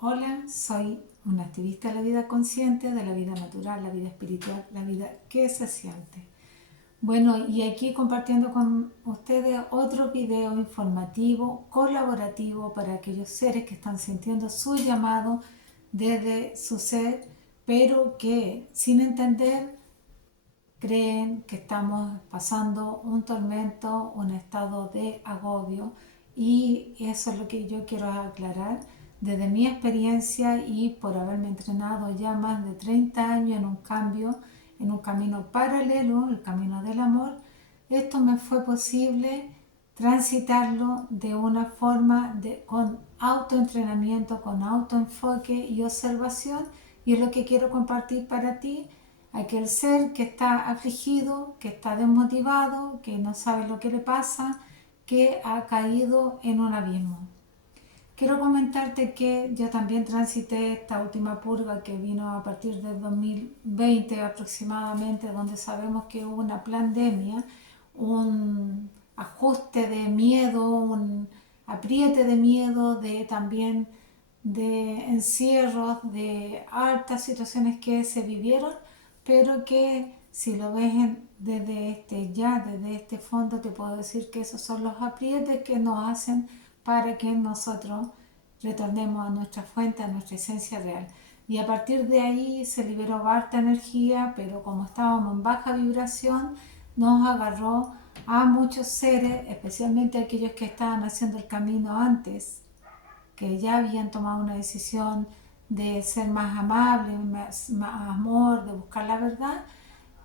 Hola, soy una activista de la vida consciente, de la vida natural, la vida espiritual, la vida que se siente. Bueno, y aquí compartiendo con ustedes otro video informativo, colaborativo para aquellos seres que están sintiendo su llamado desde su ser, pero que sin entender creen que estamos pasando un tormento, un estado de agobio, y eso es lo que yo quiero aclarar desde mi experiencia y por haberme entrenado ya más de 30 años en un cambio, en un camino paralelo, el camino del amor. Esto me fue posible transitarlo de una forma con autoentrenamiento, con autoenfoque y observación, y es lo que quiero compartir para ti, aquel ser que está afligido, que está desmotivado, que no sabe lo que le pasa, que ha caído en un abismo. Quiero comentarte que yo también transité esta última purga que vino a partir del 2020 aproximadamente, donde sabemos que hubo una pandemia, un ajuste de miedo, un apriete de miedo, de también de encierros, de altas situaciones que se vivieron, pero que si lo ves desde este fondo, te puedo decir que esos son los aprietes que nos hacen para que nosotros retornemos a nuestra fuente, a nuestra esencia real. Y a partir de ahí se liberó harta energía, pero como estábamos en baja vibración, nos agarró a muchos seres, especialmente aquellos que estaban haciendo el camino antes, que ya habían tomado una decisión de ser más amables, más amor, de buscar la verdad,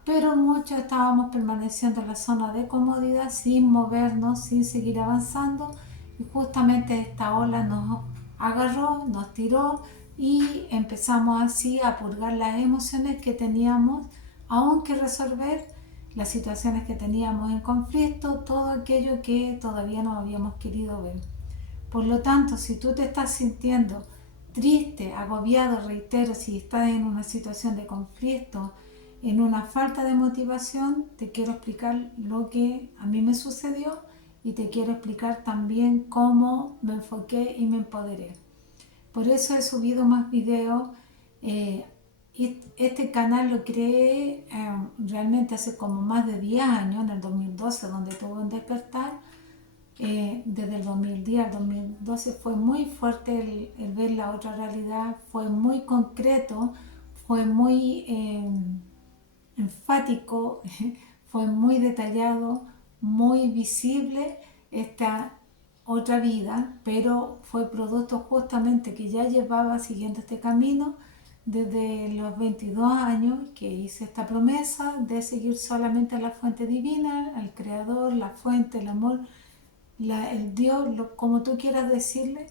pero muchos estábamos permaneciendo en la zona de comodidad sin movernos, sin seguir avanzando, y justamente esta ola nos agarró, nos tiró y empezamos así a purgar las emociones que teníamos aún que resolver, las situaciones que teníamos en conflicto, todo aquello que todavía no habíamos querido ver. Por lo tanto, si tú te estás sintiendo triste, agobiado, reitero, si estás en una situación de conflicto, en una falta de motivación, te quiero explicar lo que a mí me sucedió y te quiero explicar también cómo me enfoqué y me empoderé. Por eso he subido más videos. eh, este canal lo creé realmente hace como más de 10 años, en el 2012, donde tuve un despertar. Desde el 2010 al 2012 fue muy fuerte el ver la otra realidad, fue muy concreto, fue muy enfático, fue muy detallado, muy visible esta otra vida, pero fue producto justamente que ya llevaba siguiendo este camino desde los 22 años, que hice esta promesa de seguir solamente a la fuente divina, al creador, la fuente, el amor, el Dios, como tú quieras decirle,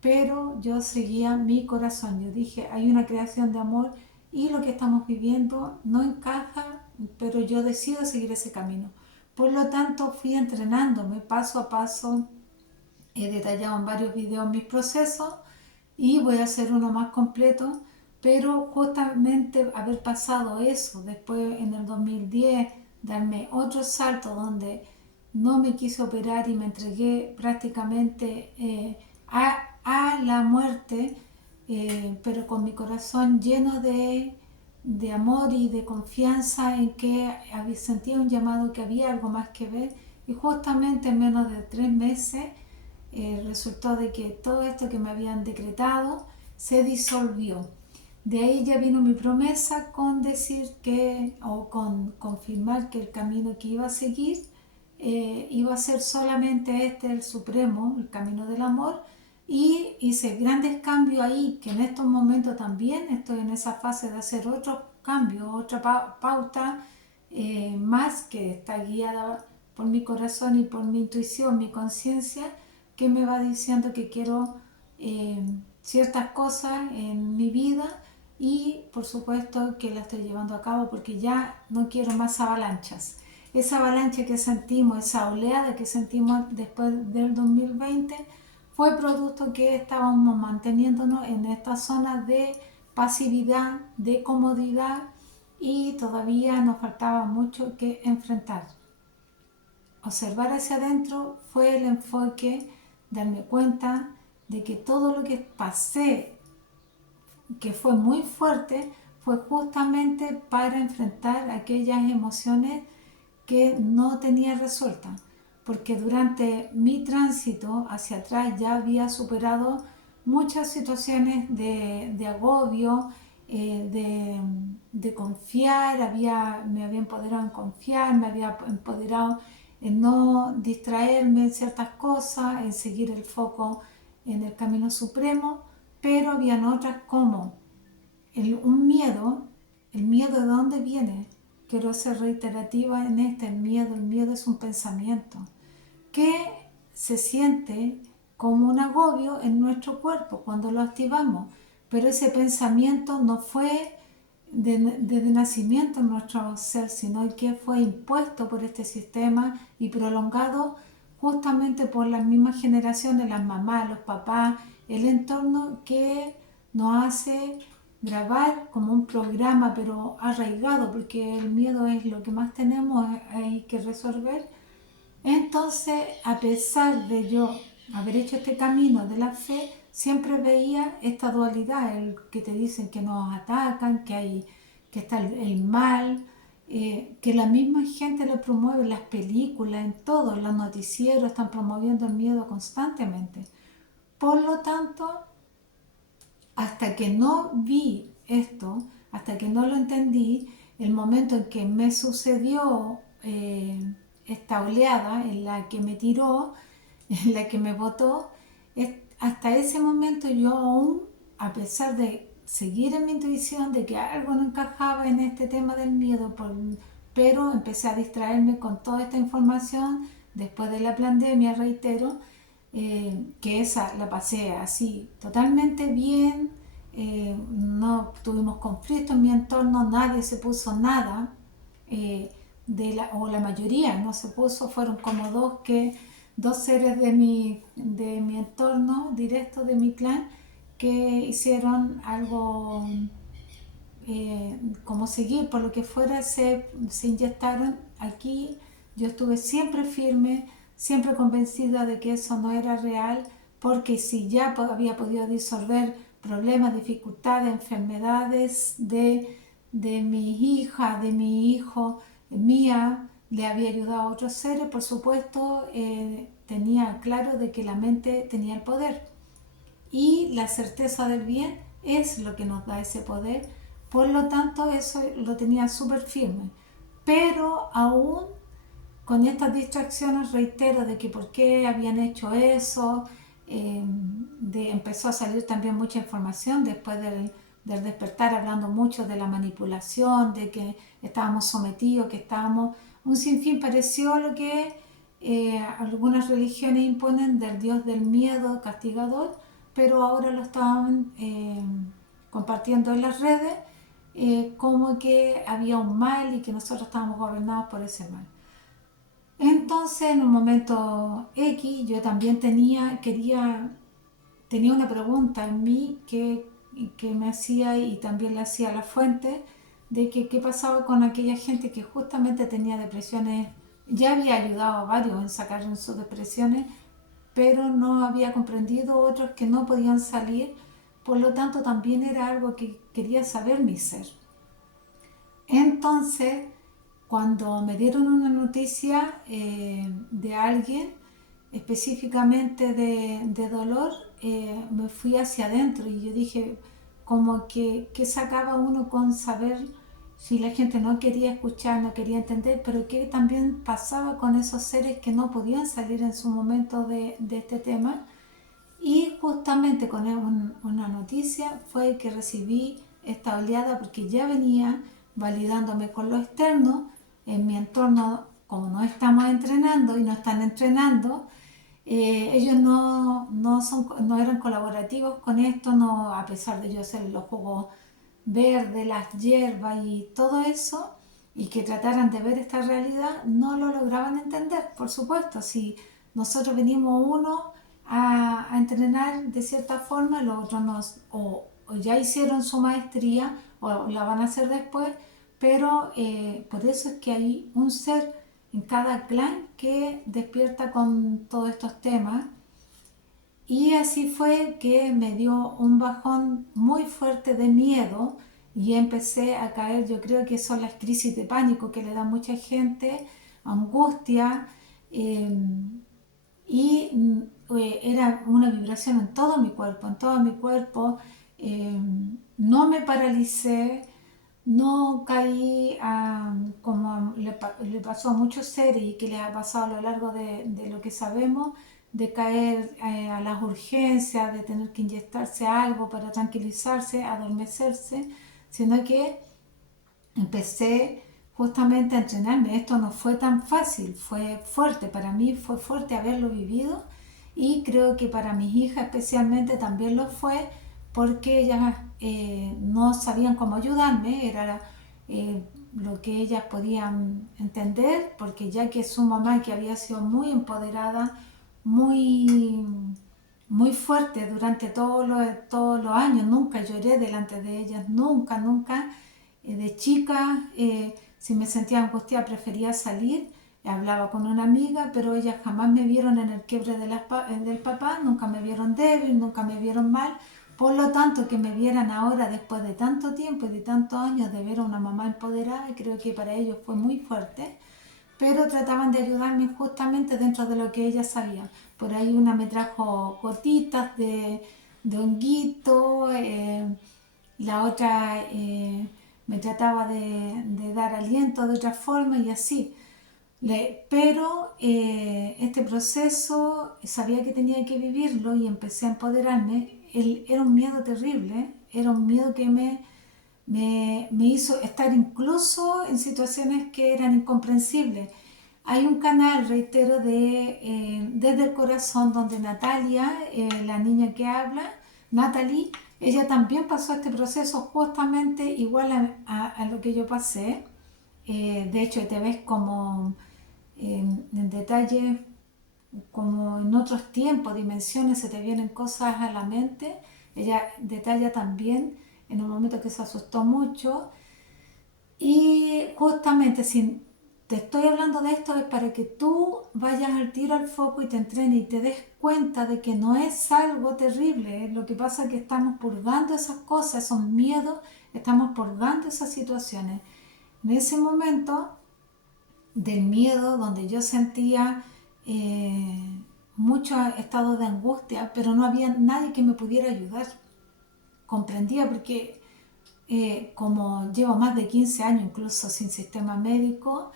pero yo seguía mi corazón. Yo dije, hay una creación de amor y lo que estamos viviendo no encaja, pero yo decido seguir ese camino. Por lo tanto, fui entrenándome paso a paso. He detallado en varios videos mis procesos y voy a hacer uno más completo, pero justamente haber pasado eso, después en el 2010, darme otro salto donde no me quise operar y me entregué prácticamente a la muerte, pero con mi corazón lleno de amor y de confianza en que sentía un llamado, que había algo más que ver, y justamente en menos de 3 meses resultó de que todo esto que me habían decretado se disolvió. De ahí ya vino mi promesa con decir que, o con confirmar que el camino que iba a seguir iba a ser solamente este, el supremo, el camino del amor, y hice grandes cambios ahí, que en estos momentos también estoy en esa fase de hacer otro cambio, otra pauta más, que está guiada por mi corazón y por mi intuición, mi conciencia, que me va diciendo que quiero eh, ciertas cosas en mi vida, y por supuesto que la estoy llevando a cabo porque ya no quiero más avalanchas. Esa avalancha que sentimos, esa oleada que sentimos después del 2020, fue producto que estábamos manteniéndonos en esta zona de pasividad, de comodidad, y todavía nos faltaba mucho que enfrentar. Observar hacia adentro fue el enfoque, darme cuenta de que todo lo que pasé que fue muy fuerte, fue justamente para enfrentar aquellas emociones que no tenía resueltas, porque durante mi tránsito hacia atrás ya había superado muchas situaciones de agobio, de confiar, me había empoderado en confiar, me había empoderado en no distraerme en ciertas cosas, en seguir el foco en el camino supremo, pero habían otras como un miedo. ¿El miedo de dónde viene? Quiero ser reiterativa en el miedo es un pensamiento que se siente como un agobio en nuestro cuerpo cuando lo activamos, pero ese pensamiento no fue desde nacimiento en nuestro ser, sino que fue impuesto por este sistema y prolongado justamente por las mismas generaciones, las mamás, los papás, el entorno que nos hace grabar como un programa, pero arraigado, porque el miedo es lo que más tenemos, hay que resolver. Entonces, a pesar de yo haber hecho este camino de la fe, siempre veía esta dualidad, el que te dicen que nos atacan, que está el mal, que la misma gente lo promueve en las películas, en todos los noticieros están promoviendo el miedo constantemente. Por lo tanto, hasta que no vi esto, hasta que no lo entendí, el momento en que me sucedió esta oleada en la que me tiró, en la que me botó, hasta ese momento yo aún, a pesar de seguir en mi intuición de que algo no encajaba en este tema del miedo, pero empecé a distraerme con toda esta información después de la pandemia, reitero, que esa la pasé así totalmente bien, no tuvimos conflicto en mi entorno, nadie se puso nada, o la mayoría no se puso, fueron como dos seres de mi entorno directo, de mi clan, que hicieron algo como seguir, por lo que fuera, se inyectaron aquí. Yo estuve siempre firme, siempre convencida de que eso no era real, porque si ya había podido disolver problemas, dificultades, enfermedades de mi hija, de mi hijo, mía, le había ayudado a otros seres, por supuesto, tenía claro de que la mente tenía el poder y la certeza del bien es lo que nos da ese poder. Por lo tanto, eso lo tenía súper firme. Pero aún con estas distracciones, reitero de que por qué habían hecho eso, empezó a salir también mucha información después del despertar, hablando mucho de la manipulación, de que estábamos sometidos, que estábamos... Un sinfín pareció lo que algunas religiones imponen del dios del miedo castigador, pero ahora lo estaban compartiendo en las redes, como que había un mal y que nosotros estábamos gobernados por ese mal. Entonces, en un momento X, yo también tenía una pregunta en mí que me hacía y también le hacía a la fuente, de que qué pasaba con aquella gente que justamente tenía depresiones. Ya había ayudado a varios en sacar sus depresiones, pero no había comprendido otros que no podían salir, por lo tanto también era algo que quería saber mi ser. Entonces, cuando me dieron una noticia de alguien, específicamente de dolor, me fui hacia adentro y yo dije, como que sacaba uno con saber si la gente no quería escuchar, no quería entender, pero qué también pasaba con esos seres que no podían salir en su momento de este tema. Y justamente con una noticia fue que recibí esta oleada porque ya venía validándome con lo externo, en mi entorno, como no estamos entrenando y no están entrenando, ellos no eran colaborativos con esto, no, a pesar de yo hacer los jugos verdes, las hierbas y todo eso, y que trataran de ver esta realidad, no lo lograban entender, por supuesto. Si nosotros venimos uno a entrenar de cierta forma, los otros o ya hicieron su maestría o la van a hacer después, pero por eso es que hay un ser en cada clan que despierta con todos estos temas Y así fue que me dio un bajón muy fuerte de miedo y empecé a caer. Yo creo que son las crisis de pánico que le da mucha gente, angustia, eh, y era una vibración en todo mi cuerpo, en todo mi cuerpo. eh, no me paralicé, no caí como le pasó a muchos seres y que les ha pasado a lo largo de lo que sabemos, de caer a las urgencias, de tener que inyectarse algo para tranquilizarse, adormecerse, sino que empecé justamente a entrenarme. Esto no fue tan fácil, fue fuerte, para mí fue fuerte haberlo vivido y creo que para mis hijas especialmente también lo fue porque ellas no sabían cómo ayudarme, era lo que ellas podían entender, porque ya que su mamá, que había sido muy empoderada, muy, muy fuerte durante todos los años, nunca lloré delante de ellas, nunca, nunca. De chica, si me sentía angustiada prefería salir, hablaba con una amiga, pero ellas jamás me vieron en el quiebre del papá, nunca me vieron débil, nunca me vieron mal. Por lo tanto, que me vieran ahora después de tanto tiempo y de tantos años de ver a una mamá empoderada, creo que para ellos fue muy fuerte, pero trataban de ayudarme justamente dentro de lo que ellas sabían. Por ahí una me trajo gotitas de honguito, la otra me trataba de dar aliento de otra forma y así. Pero este proceso sabía que tenía que vivirlo y empecé a empoderarme. Era un miedo terrible, era un miedo que me hizo estar incluso en situaciones que eran incomprensibles. Hay un canal, reitero, Desde el Corazón, donde Natalia, la niña que habla, Natalie, ella también pasó este proceso justamente igual a lo que yo pasé. De hecho, te ves como en detalle, como en otros tiempos, dimensiones, se te vienen cosas a la mente. Ella detalla también en un momento que se asustó mucho y justamente si te estoy hablando de esto es para que tú vayas al tiro al foco y te entrenes y te des cuenta de que no es algo terrible. Lo que pasa es que estamos purgando esas cosas, esos miedos, estamos purgando esas situaciones. En ese momento del miedo, donde yo sentía mucho estado de angustia, pero no había nadie que me pudiera ayudar. Comprendía porque como llevo más de 15 años incluso sin sistema médico,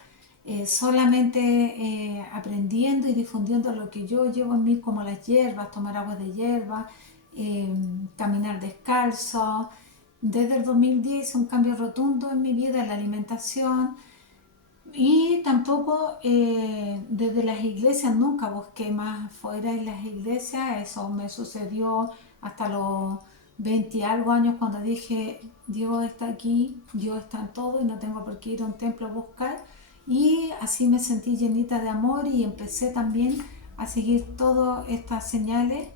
solamente aprendiendo y difundiendo lo que yo llevo en mí, como las hierbas, tomar agua de hierba, caminar descalzo. Desde el 2010 hice un cambio rotundo en mi vida, en la alimentación, y tampoco desde las iglesias nunca busqué más fuera en las iglesias. Eso me sucedió hasta los 20 y algo años, cuando dije Dios está aquí, Dios está en todo y no tengo por qué ir a un templo a buscar. Y así me sentí llenita de amor y empecé también a seguir todas estas señales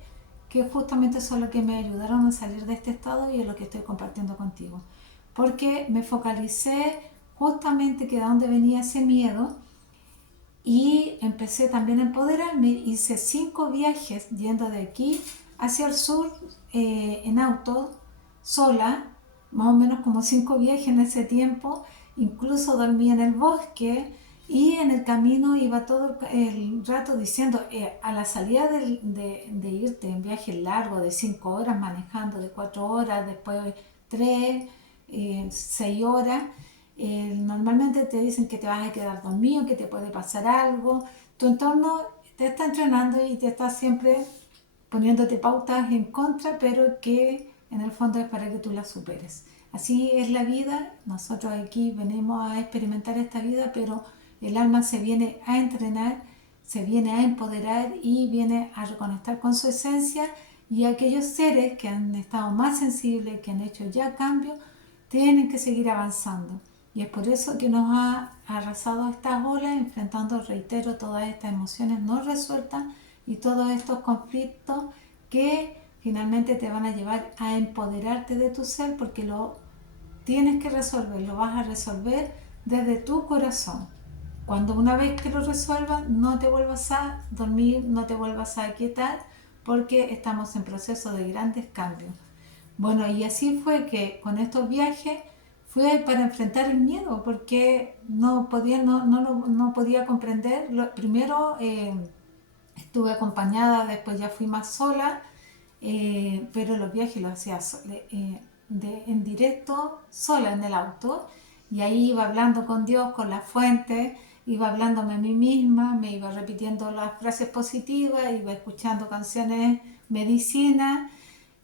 que justamente son lo que me ayudaron a salir de este estado y es lo que estoy compartiendo contigo. Porque me focalicé justamente que de dónde venía ese miedo y empecé también a empoderarme. Hice 5 viajes yendo de aquí hacia el sur en auto, sola, más o menos como 5 viajes en ese tiempo. Incluso dormí en el bosque y en el camino iba todo el rato diciendo, a la salida de irte en viaje largo de 5 horas manejando, de 4 horas, después 3, 6 horas, normalmente te dicen que te vas a quedar dormido, que te puede pasar algo. Tu entorno te está entrenando y te está siempre poniéndote pautas en contra, pero que en el fondo es para que tú las superes. Así es la vida. Nosotros aquí venimos a experimentar esta vida, pero el alma se viene a entrenar, se viene a empoderar y viene a reconectar con su esencia, y aquellos seres que han estado más sensibles, que han hecho ya cambios, tienen que seguir avanzando. Y es por eso que nos ha arrasado estas olas, enfrentando, reitero, todas estas emociones no resueltas y todos estos conflictos que finalmente te van a llevar a empoderarte de tu ser, porque lo tienes que resolver, lo vas a resolver desde tu corazón. Cuando una vez que lo resuelvas, no te vuelvas a dormir, no te vuelvas a aquietar, porque estamos en proceso de grandes cambios. Bueno, y así fue que con estos viajes fue para enfrentar el miedo, porque no podía comprender. Primero estuve acompañada, después ya fui más sola, pero los viajes los hacía en directo, sola en el auto, y ahí iba hablando con Dios, con la fuente, iba hablándome a mí misma, me iba repitiendo las frases positivas, iba escuchando canciones medicina,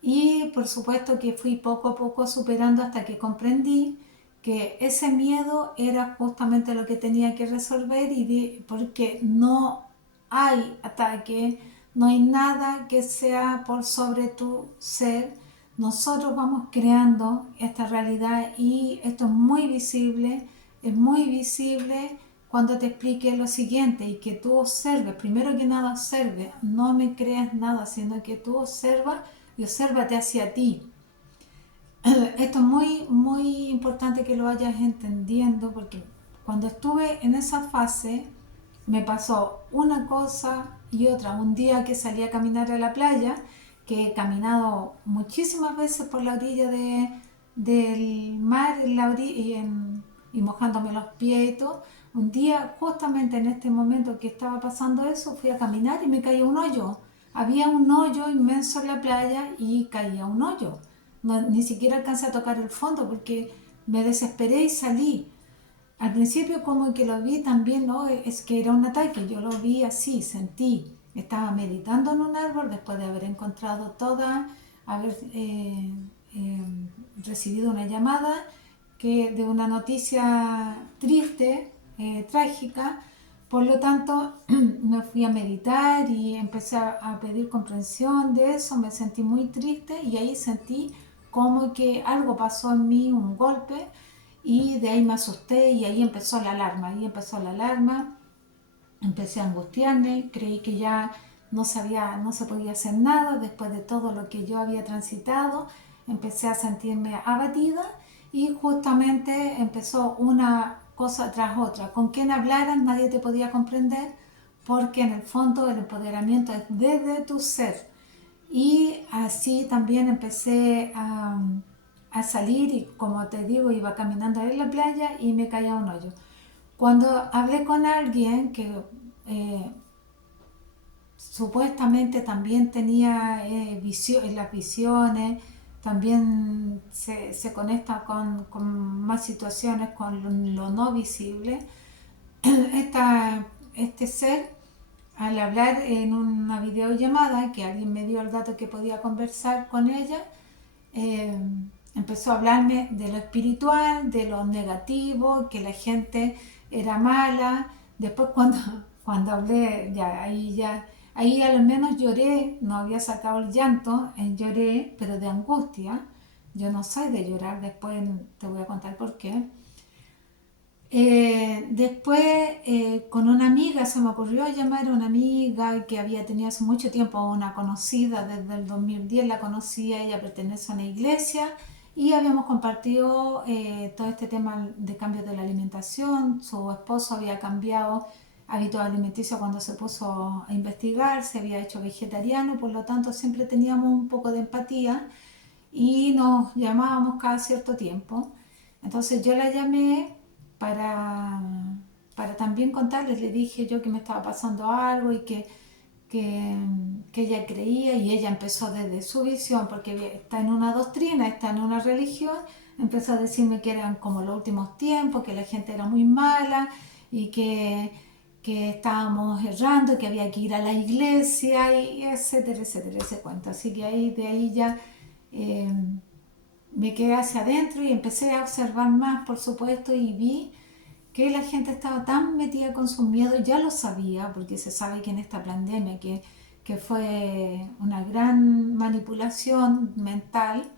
y por supuesto que fui poco a poco superando hasta que comprendí que ese miedo era justamente lo que tenía que resolver, porque no hay ataque, no hay nada que sea por sobre tu ser. Nosotros vamos creando esta realidad y esto es muy visible cuando te explique lo siguiente y que tú observes, primero que nada observe, no me creas nada, sino que tú observas y obsérvate hacia ti. Esto es muy importante que lo vayas entendiendo, porque cuando estuve en esa fase me pasó una cosa y otra. Un día que salí a caminar a la playa, que he caminado muchísimas veces por la orilla del mar en la y mojándome los pies y todo. Un día, justamente en este momento que estaba pasando eso, fui a caminar y me caía un hoyo. Había un hoyo inmenso en la playa y caía un hoyo. No, ni siquiera alcancé a tocar el fondo porque me desesperé y salí. Al principio como que lo vi también, no, es que era un ataque, yo lo vi así, sentí. Estaba meditando en un árbol después de haber encontrado haber eh, recibido una llamada de una noticia triste, trágica. Por lo tanto, me fui a meditar y empecé a pedir comprensión de eso, me sentí muy triste y ahí sentí como que algo pasó en mí, un golpe, y de ahí me asusté y ahí empezó la alarma, empecé a angustiarme, creí que ya no se podía hacer nada después de todo lo que yo había transitado, empecé a sentirme abatida y justamente empezó una cosa tras otra. Con quien hablaras nadie te podía comprender, porque en el fondo el empoderamiento es desde tu ser. Y así también empecé a salir y, como te digo, iba caminando en la playa y me caía un hoyo. Cuando hablé con alguien que eh, supuestamente también tenía las visiones, también se conecta con más situaciones, con lo no visible, este ser, al hablar en una videollamada, que alguien me dio el dato que podía conversar con ella, eh, empezó a hablarme de lo espiritual, de lo negativo, que la gente era mala. Después cuando hablé, ahí al menos lloré, no había sacado el llanto, lloré, pero de angustia. Yo no soy de llorar, después te voy a contar por qué. Después, con una amiga, se me ocurrió llamar a una amiga que había tenido hace mucho tiempo, una conocida, desde el 2010 la conocía, ella pertenece a una iglesia y habíamos compartido todo este tema de cambios de la alimentación. Su esposo había cambiado hábitos alimenticios cuando se puso a investigar, se había hecho vegetariano, por lo tanto siempre teníamos un poco de empatía y nos llamábamos cada cierto tiempo. Entonces yo la llamé para, para también contarles, le dije yo que me estaba pasando algo y que, que ella creía, y ella empezó desde su visión, porque está en una doctrina, está en una religión, empezó a decirme que eran como los últimos tiempos, que la gente era muy mala y que estábamos errando, que había que ir a la iglesia, y etcétera, etcétera, ese cuento. Así que de ahí ya eh, me quedé hacia adentro y empecé a observar más, por supuesto, y vi que la gente estaba tan metida con sus miedos. Ya lo sabía, porque se sabe que en esta pandemia, que fue una gran manipulación mental,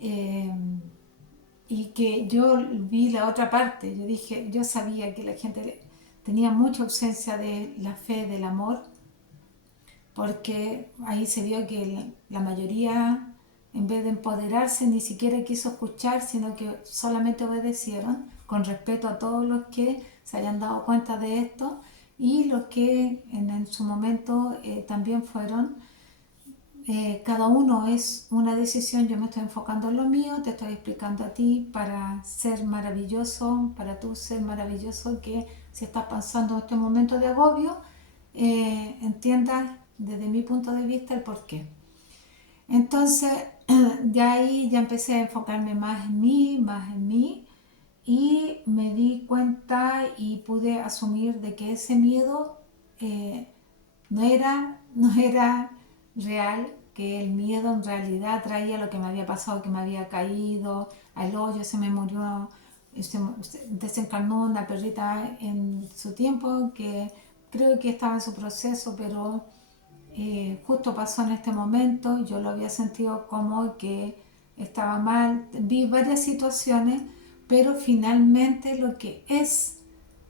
eh, y que yo vi la otra parte. Yo dije, yo sabía que la gente tenía mucha ausencia de la fe, del amor, porque ahí se vio que la mayoría, en vez de empoderarse, ni siquiera quiso escuchar, sino que solamente obedecieron, con respeto a todos los que se hayan dado cuenta de esto y los que en su momento también fueron cada uno es una decisión. Yo me estoy enfocando en lo mío, te estoy explicando a ti para ser maravilloso, para tú ser maravilloso, que si estás pasando este momento de agobio, entiendas desde mi punto de vista el porqué. Entonces, de ahí ya empecé a enfocarme más en mí, y me di cuenta y pude asumir de que ese miedo no era real, que el miedo en realidad traía lo que me había pasado, que me había caído al hoyo, se me murió, se desencarnó una perrita en su tiempo, que creo que estaba en su proceso, pero justo pasó en este momento. Yo lo había sentido como que estaba mal, vi varias situaciones, pero finalmente lo que es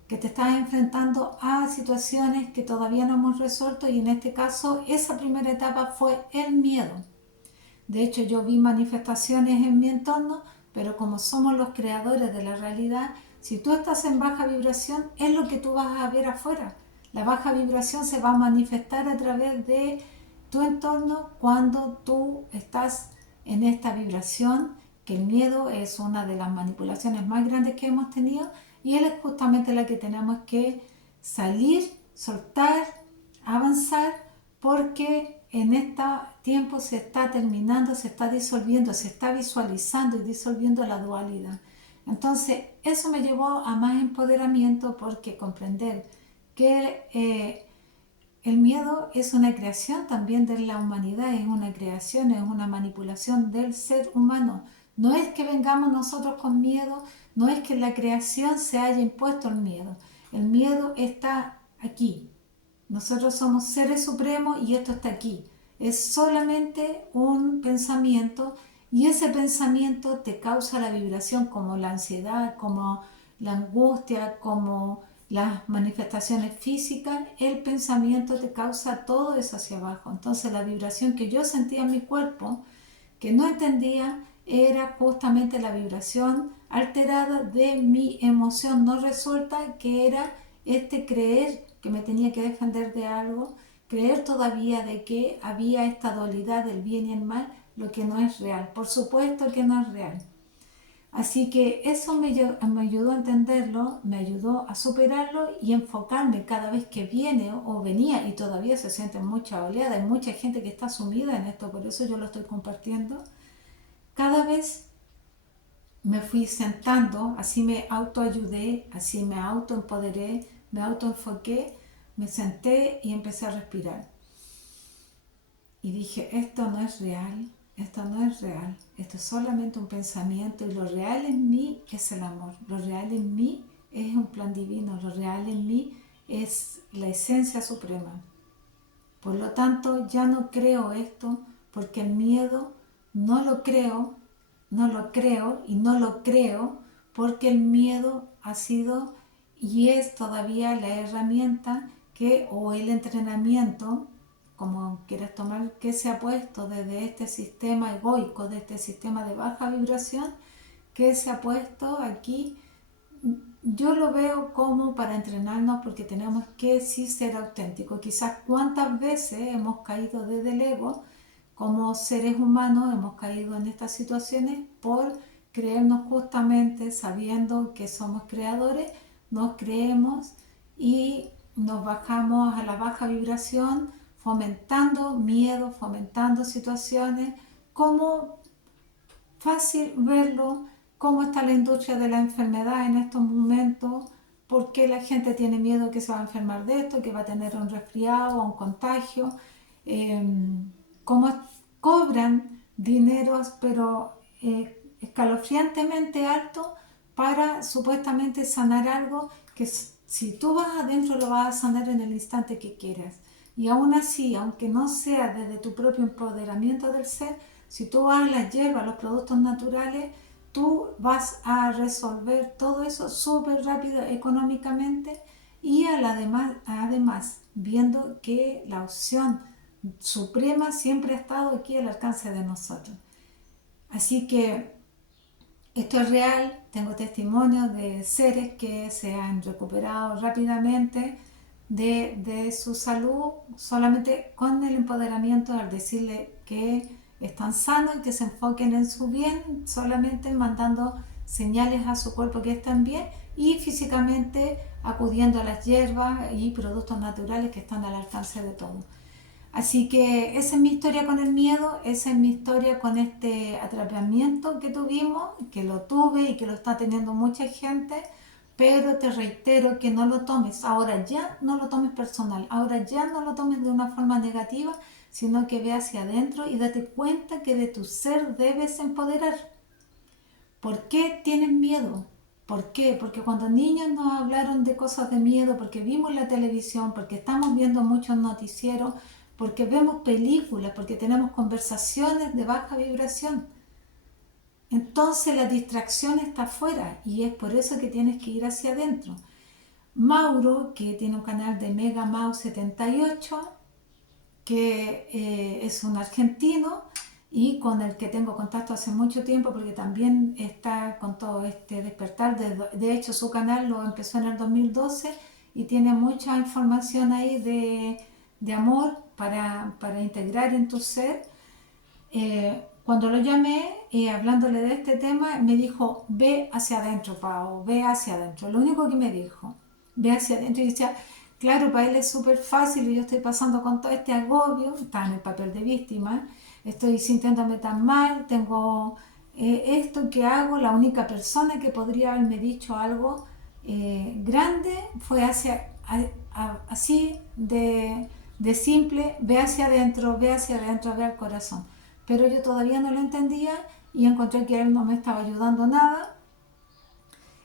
que te estás enfrentando a situaciones que todavía no hemos resuelto, y en este caso esa primera etapa fue el miedo. De hecho, yo vi manifestaciones en mi entorno, pero como somos los creadores de la realidad, si tú estás en baja vibración, es lo que tú vas a ver afuera. La baja vibración se va a manifestar a través de tu entorno cuando tú estás en esta vibración, que el miedo es una de las manipulaciones más grandes que hemos tenido, y él es justamente la que tenemos que salir, soltar, avanzar, porque en este tiempo se está terminando, se está disolviendo, se está visualizando y disolviendo la dualidad. Entonces, eso me llevó a más empoderamiento, porque comprender que el miedo es una creación también de la humanidad, es una creación, es una manipulación del ser humano. No es que vengamos nosotros con miedo, no es que en la creación se haya impuesto el miedo está aquí. Nosotros somos seres supremos y esto está aquí. Es solamente un pensamiento, y ese pensamiento te causa la vibración, como la ansiedad, como la angustia, como las manifestaciones físicas. El pensamiento te causa todo eso hacia abajo. Entonces la vibración que yo sentía en mi cuerpo, que no entendía, era justamente la vibración alterada de mi emoción no resuelta, que era creer que me tenía que defender de algo, creer todavía de que había esta dualidad del bien y el mal, lo que no es real. Por supuesto que no es real. Así que eso me ayudó a entenderlo, me ayudó a superarlo y enfocarme cada vez que viene o venía, y todavía se sienten muchas oleadas, hay mucha gente que está sumida en esto, por eso yo lo estoy compartiendo. Cada vez me fui sentando, así me autoayudé, así me autoempoderé, me autoenfoqué, me senté y empecé a respirar. Y dije, esto no es real, esto no es real, esto es solamente un pensamiento, y lo real en mí es el amor, lo real en mí es un plan divino, lo real en mí es la esencia suprema. Por lo tanto, ya no creo esto, porque el miedo no lo creo, no lo creo y no lo creo, porque el miedo ha sido y es todavía la herramienta o el entrenamiento, como quieras tomar, que se ha puesto desde este sistema egoico, de este sistema de baja vibración, que se ha puesto aquí. Yo lo veo como para entrenarnos, porque tenemos que sí ser auténticos. Quizás cuántas veces hemos caído desde el ego como seres humanos, hemos caído en estas situaciones por creernos, justamente sabiendo que somos creadores, nos creemos y nos bajamos a la baja vibración, fomentando miedo, fomentando situaciones. Como fácil verlo, cómo está la industria de la enfermedad en estos momentos, por qué la gente tiene miedo que se va a enfermar de esto, que va a tener un resfriado o un contagio, eh, cómo cobran dineros, pero escalofriantemente alto, para supuestamente sanar algo que, si tú vas adentro, lo vas a sanar en el instante que quieras. Y aún así, aunque no sea desde tu propio empoderamiento del ser, si tú vas a las hierbas, a los productos naturales, tú vas a resolver todo eso súper rápido, económicamente, y además viendo que la opción suprema siempre ha estado aquí al alcance de nosotros. Así que esto es real, tengo testimonios de seres que se han recuperado rápidamente de su salud solamente con el empoderamiento, al decirle que están sanos y que se enfoquen en su bien, solamente mandando señales a su cuerpo que están bien y físicamente acudiendo a las hierbas y productos naturales que están al alcance de todos. Así que esa es mi historia con el miedo, esa es mi historia con este atrapamiento que tuvimos, que lo tuve y que lo está teniendo mucha gente, pero te reitero que no lo tomes, ahora ya no lo tomes personal, ahora ya no lo tomes de una forma negativa, sino que ve hacia adentro y date cuenta que de tu ser debes empoderar. ¿Por qué tienes miedo? ¿Por qué? Porque cuando niños nos hablaron de cosas de miedo, porque vimos la televisión, porque estamos viendo muchos noticieros, porque vemos películas, porque tenemos conversaciones de baja vibración. Entonces la distracción está afuera y es por eso que tienes que ir hacia adentro. Mauro, que tiene un canal de Mega Mau 78, que es un argentino y con el que tengo contacto hace mucho tiempo porque también está con todo este despertar. De hecho, su canal lo empezó en el 2012 y tiene mucha información ahí de amor para integrar en tu ser. Cuando lo llamé y hablándole de este tema, me dijo, ve hacia adentro, Pau, ve hacia adentro. Lo único que me dijo, ve hacia adentro. Y decía, claro, para él es súper fácil y yo estoy pasando con todo este agobio, está en el papel de víctima, estoy sintiéndome tan mal, tengo esto que hago, la única persona que podría haberme dicho algo grande fue así de simple, ve hacia adentro, ve al corazón, pero yo todavía no lo entendía y encontré que él no me estaba ayudando nada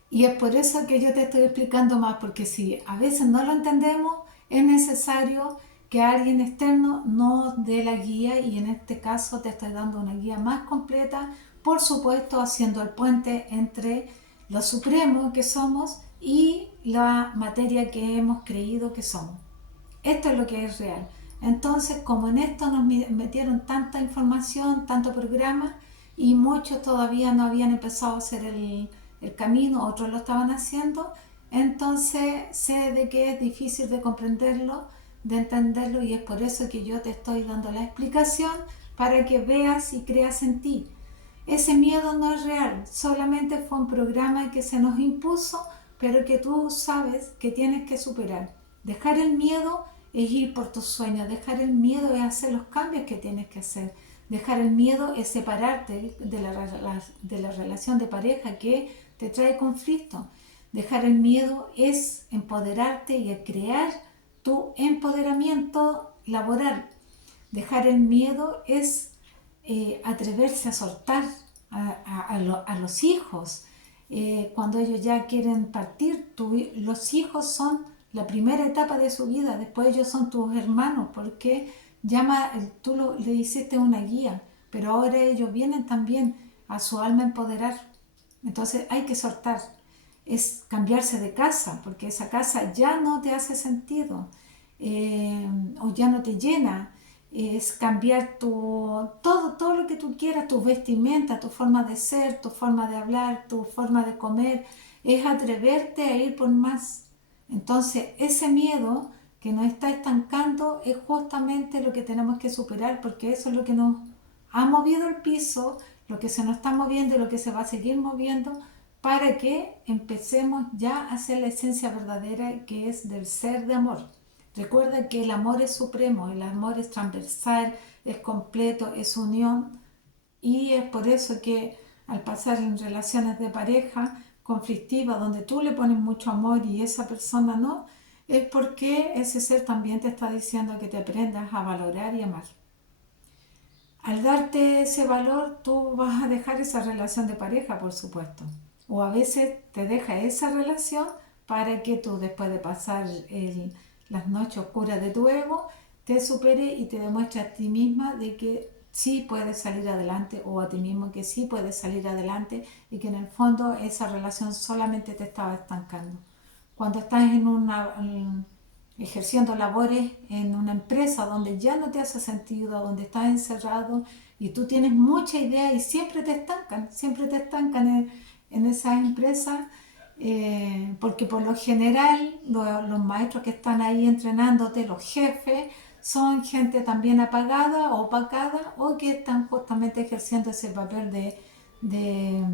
y es por eso que yo te estoy explicando más, porque si a veces no lo entendemos, es necesario que alguien externo nos dé la guía y en este caso te estoy dando una guía más completa, por supuesto haciendo el puente entre lo supremo que somos y la materia que hemos creído que somos. Esto es lo que es real. Entonces, como en esto nos metieron tanta información, tanto programa, y muchos todavía no habían empezado a hacer el camino, otros lo estaban haciendo, entonces sé de que es difícil de comprenderlo, de entenderlo, y es por eso que yo te estoy dando la explicación para que veas y creas en ti. Ese miedo no es real, solamente fue un programa que se nos impuso, pero que tú sabes que tienes que superar. Dejar el miedo es ir por tus sueños, dejar el miedo es hacer los cambios que tienes que hacer, dejar el miedo es separarte de la relación de pareja que te trae conflicto, dejar el miedo es empoderarte y crear tu empoderamiento laboral, dejar el miedo es atreverse a soltar a los hijos. Cuando ellos ya quieren partir, los hijos son la primera etapa de su vida, después ellos son tus hermanos, porque le hiciste una guía, pero ahora ellos vienen también a su alma a empoderar. Entonces hay que soltar, es cambiarse de casa, porque esa casa ya no te hace sentido o ya no te llena. Es cambiar todo lo que tú quieras, tus vestimentas, tu forma de ser, tu forma de hablar, tu forma de comer, es atreverte a ir por más. Entonces, ese miedo que nos está estancando es justamente lo que tenemos que superar, porque eso es lo que nos ha movido el piso, lo que se nos está moviendo y lo que se va a seguir moviendo para que empecemos ya a ser la esencia verdadera que es del ser de amor. Recuerda que el amor es supremo, el amor es transversal, es completo, es unión y es por eso que al pasar en relaciones de pareja conflictivas donde tú le pones mucho amor y esa persona no, es porque ese ser también te está diciendo que te aprendas a valorar y amar. Al darte ese valor, tú vas a dejar esa relación de pareja, por supuesto. O a veces te deja esa relación para que tú, después de pasar las noches oscuras de tu ego, te supere y te demuestre a ti misma de que sí puedes salir adelante o a ti mismo que sí puedes salir adelante y que en el fondo esa relación solamente te estaba estancando. Cuando estás ejerciendo labores en una empresa donde ya no te hace sentido, donde estás encerrado y tú tienes mucha idea y siempre te estancan en esas empresas, porque por lo general los maestros que están ahí entrenándote, los jefes, son gente también apagada o opacada o que están justamente ejerciendo ese papel de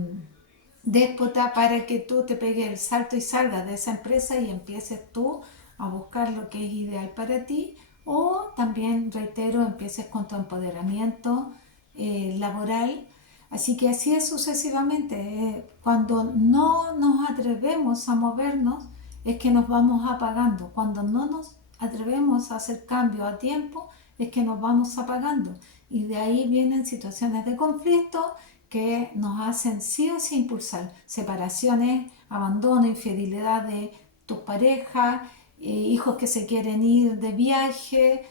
déspota para que tú te pegues el salto y salgas de esa empresa y empieces tú a buscar lo que es ideal para ti, o también, reitero, empieces con tu empoderamiento laboral. Así que así es sucesivamente. Cuando no nos atrevemos a movernos es que nos vamos apagando. Cuando no nos atrevemos a hacer cambios a tiempo es que nos vamos apagando. Y de ahí vienen situaciones de conflicto que nos hacen sí o sí impulsar separaciones, abandono, infidelidad de tus parejas, hijos que se quieren ir de viaje,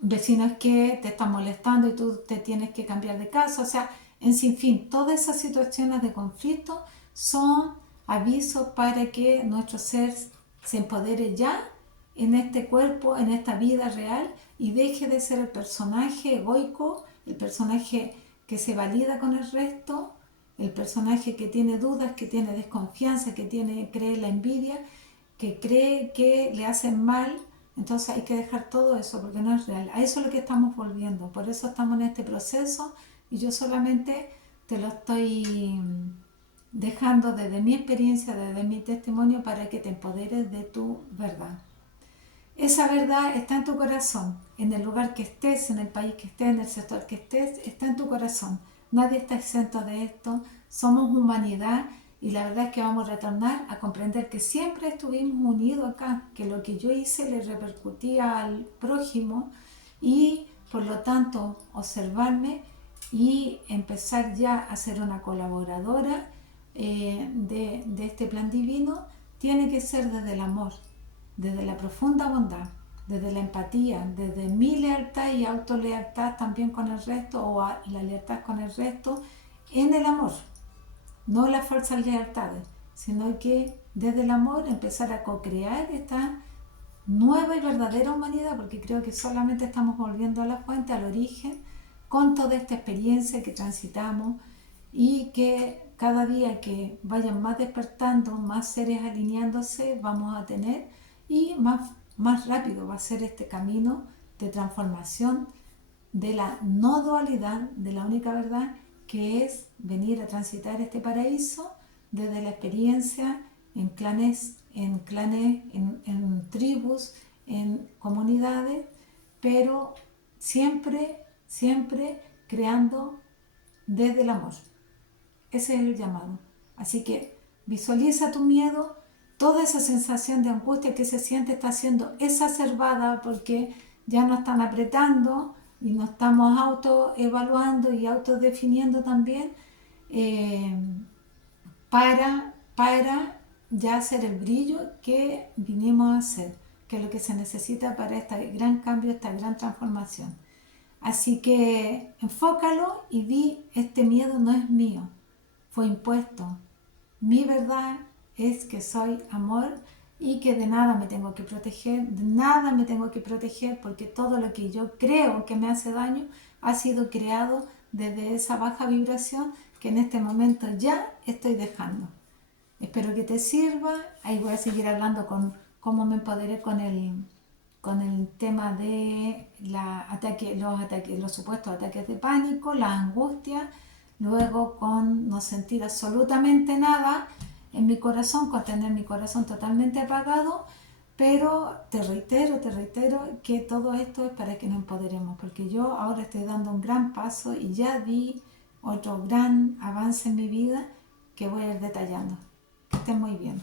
vecinos que te están molestando y tú te tienes que cambiar de casa, o sea, en fin, todas esas situaciones de conflicto son avisos para que nuestro ser se empodere ya en este cuerpo, en esta vida real, y deje de ser el personaje egoico, el personaje que se valida con el resto, el personaje que tiene dudas, que tiene desconfianza, que cree la envidia, que cree que le hacen mal. Entonces hay que dejar todo eso porque no es real. A eso es lo que estamos volviendo. Por eso estamos en este proceso y yo solamente te lo estoy dejando desde mi experiencia, desde mi testimonio, para que te empoderes de tu verdad. Esa verdad está en tu corazón, en el lugar que estés, en el país que estés, en el sector que estés, está en tu corazón. Nadie está exento de esto. Somos humanidad y la verdad es que vamos a retornar a comprender que siempre estuvimos unidos acá, que lo que yo hice le repercutía al prójimo y por lo tanto observarme y empezar ya a ser una colaboradora de este plan divino tiene que ser desde el amor, desde la profunda bondad, desde la empatía, desde mi lealtad y autolealtad también con el resto, o la lealtad con el resto, en el amor, no las falsas lealtades, sino que desde el amor empezar a co-crear esta nueva y verdadera humanidad, porque creo que solamente estamos volviendo a la fuente, al origen, con toda esta experiencia que transitamos y que cada día que vayan más despertando, más seres alineándose, vamos a tener y más rápido va a ser este camino de transformación de la no dualidad, de la única verdad, que es venir a transitar este paraíso desde la experiencia en clanes, en tribus, en comunidades, pero siempre, siempre creando desde el amor. Ese es el llamado. Así que visualiza tu miedo, toda esa sensación de angustia que se siente está siendo exacerbada porque ya nos están apretando y nos estamos autoevaluando y autodefiniendo también eh, para ya hacer el brillo que vinimos a hacer, que es lo que se necesita para este gran cambio, esta gran transformación. Así que enfócalo y di, este miedo no es mío, fue impuesto. Mi verdad es que soy amor y que de nada me tengo que proteger, de nada me tengo que proteger porque todo lo que yo creo que me hace daño ha sido creado desde esa baja vibración que en este momento ya estoy dejando. Espero que te sirva. Ahí voy a seguir hablando con cómo me empoderé con el tema de los supuestos ataques de pánico, la angustia, luego con no sentir absolutamente nada en mi corazón, con tener mi corazón totalmente apagado, pero te reitero que todo esto es para que nos empoderemos, porque yo ahora estoy dando un gran paso y ya di otro gran avance en mi vida que voy a ir detallando. Que esté muy bien.